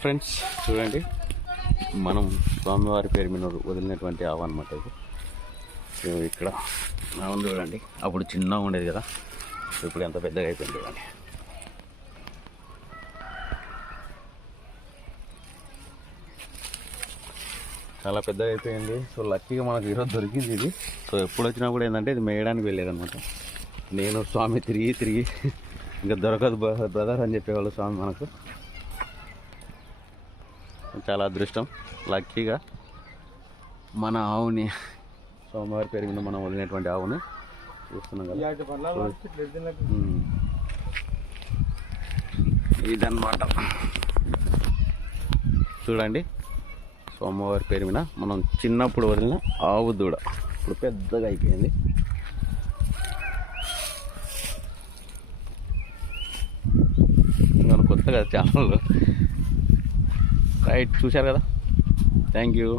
Friends చూడండి, మనం స్వామివారి పేరు మీద వదిలినటువంటి ఆవు అనమాట ఇది. సో ఇక్కడ ఆవును చూడండి, అప్పుడు చిన్నగా ఉండేది కదా, ఇప్పుడు ఎంత పెద్దగా అయిపోయింది చూడండి. చాలా పెద్దగా అయిపోయింది. సో లక్కీగా మనకు ఈరోజు దొరికింది ఇది. సో ఎప్పుడు వచ్చినా కూడా ఏంటంటే ఇది మేయడానికి వెళ్ళేదనమాట. నేను స్వామి తిరిగి ఇంకా దొరకదు బ్రదర్ అని చెప్పేవాళ్ళు స్వామి మనకు. చాలా అదృష్టం, లక్కీగా మన ఆవుని స్వామివారి పేరు మీద మనం వదిలినటువంటి ఆవుని చూస్తున్నాం కదా. ఇదన్నమాట చూడండి, స్వామివారి పేరు మీద మనం చిన్నప్పుడు వదిలిన ఆవు దూడ ఇప్పుడు పెద్దగా అయిపోయింది. ఇంకా కొత్తగా ఛానల్ రైట్ చూశారు కదా. Thank you.